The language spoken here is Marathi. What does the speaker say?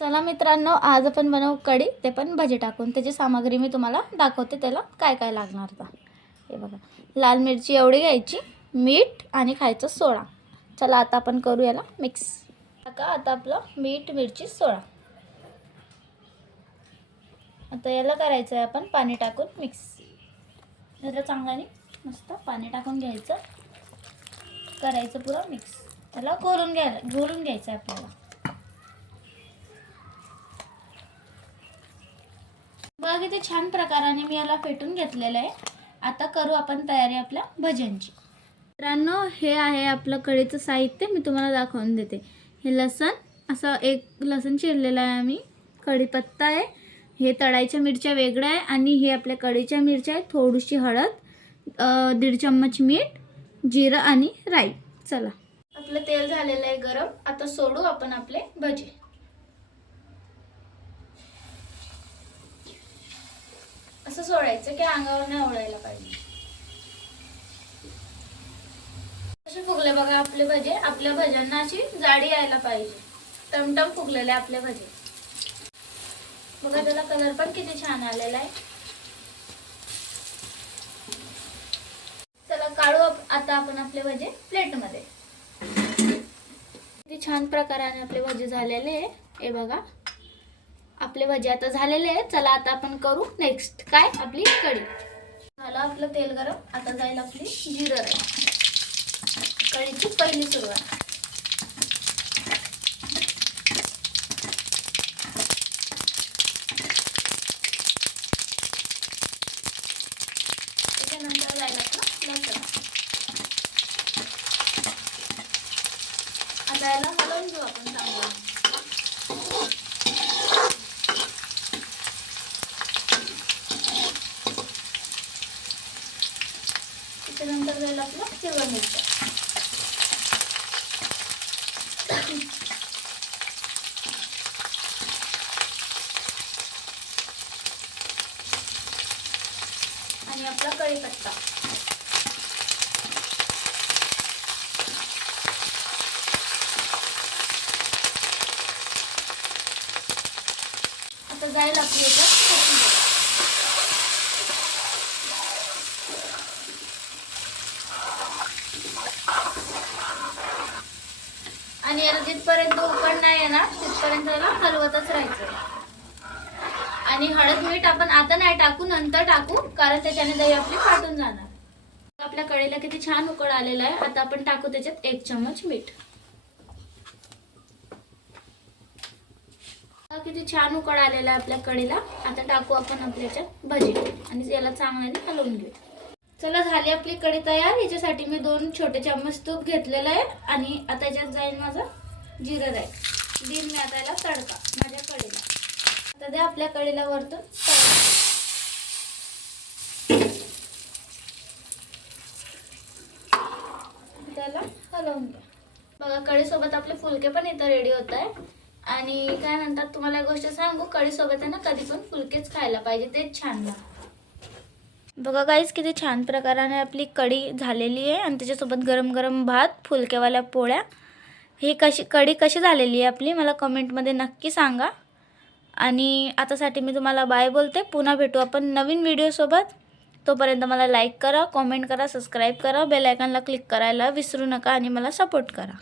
चला मित्रांनो, आज आपण बनवू कढी, ते पण भजी टाकून. त्याची सामग्री मी तुम्हाला दाखवते, त्याला काय काय लागणार तर. हे बघा, लाल मिरची एवढी घ्यायची, मीठ आणि खायचा सोडा. चला आता आपण करू याला मिक्स. आता आपलं मीठ, मिरची, सोडा. आता याला करायचं आहे आपण पाणी टाकून मिक्स. जरा चांगल्याने मस्त पाणी टाकून घ्यायचं, करायचं पुरं मिक्स. त्याला घोलून घ्यायचं आपल्याला. बघा किती छान प्रकाराने मी याला फेटून घेतलेलं आहे. आता करू आपण तयारी आपल्या भज्यांची. मित्रांनो, हे आहे आपलं कढीचं साहित्य. मी तुम्हाला दाखवून देते. हे लसण, असं एक लसण चिरलेलं आहे आम्ही. कढीपत्ता आहे, हे तळायच्या मिरच्या वेगळ्या आहे, आणि हे आपल्या कढीच्या मिरच्या आहेत. थोडीशी हळद, 1.5 चम्मच मीठ, जिरं आणि राई. चला, आपलं तेल झालेलं आहे गरम. आता सोडू आपण आपले भजे. असं सोडायचं की अंगावर नाही ओढायला पाहिजे. असे फुगले बघा आपले भजे. आपल्या भज्यांना अशी जाडी यायला पाहिजे. टमटम फुगलेले आपले भजे. बघा त्याला कलर पण किती छान आलेला आहे. चला काढू आता आपण आपले भजे प्लेटमध्ये. किती छान प्रकाराने आपले भजे झालेले आहे. हे बघा, आपले भजे आता झालेले आहेत. चला आता आपण करू नेक्स्ट काय, आपली कढी. झालं आपलं तेल गरम. आता जाईल आपली जिरं राई. कढीची पहिली सुरुवात. त्याच्यानंतर जाईल आपलं लसूण. आता याला हलवून घेऊ आपण चांगलं. त्याच्यानंतर जाईल आपलं हिरवा मिरची. आणि आपला कढीपत्ता. आता जाईल आपली याच्यात कोथिंबीर. आणि याला जिथपर्यंत उकड नाही येणार तिथपर्यंत याला हलवतच राहायचं. आणि हळद मीठ आपण आता नाही टाकू, नंतर टाकू, कारण त्याच्याने दही आपली फाटून जाणार. आपल्या कढीला किती छान उकड आलेला आहे. आता आपण टाकू त्याच्यात 1 चम्मच मीठ. किती छान उकड आलेला आहे आपल्या कढीला. आता टाकू आपण आपल्या याच्यात भजी आणि याला चांगल्याने हलवून घेऊ. चला, झाली आपली कढी तयार. याच्यासाठी मी 2 छोटे चम्मच तूप घेतलेलं आहे. आणि आता याच्यात जाईल माझा जिरं राई. देईन मी आता याला तडका माझ्या कढीला. आता द्या आपल्या कढीला वरतून त्याला हलवून घ्या. बघा, कढीसोबत आपले फुलके पण इथं रेडी होत आहे. आणि काय म्हणतात, तुम्हाला एक गोष्ट सांगू, कढीसोबत आहे ना कधी पण फुलकेच खायला पाहिजे, तेच छान लागतं. बघा गाईस, किती छान प्रकाराने आपली कढी झालेली आहे. आणि त्याच्यासोबत गरम गरम भात, फुलकेवाल्या पोळ्या. ही कढी कशी झालेली आहे आपली, मला कमेंटमध्ये नक्की सांगा. आणि आतासाठी मी तुम्हाला बाय बोलते. पुन्हा भेटू आपण नवीन व्हिडिओसोबत. तोपर्यंत मला लाईक करा, कमेंट करा, सबस्क्राईब करा, बेल आयकॉनला क्लिक करायला विसरू नका आणि मला सपोर्ट करा.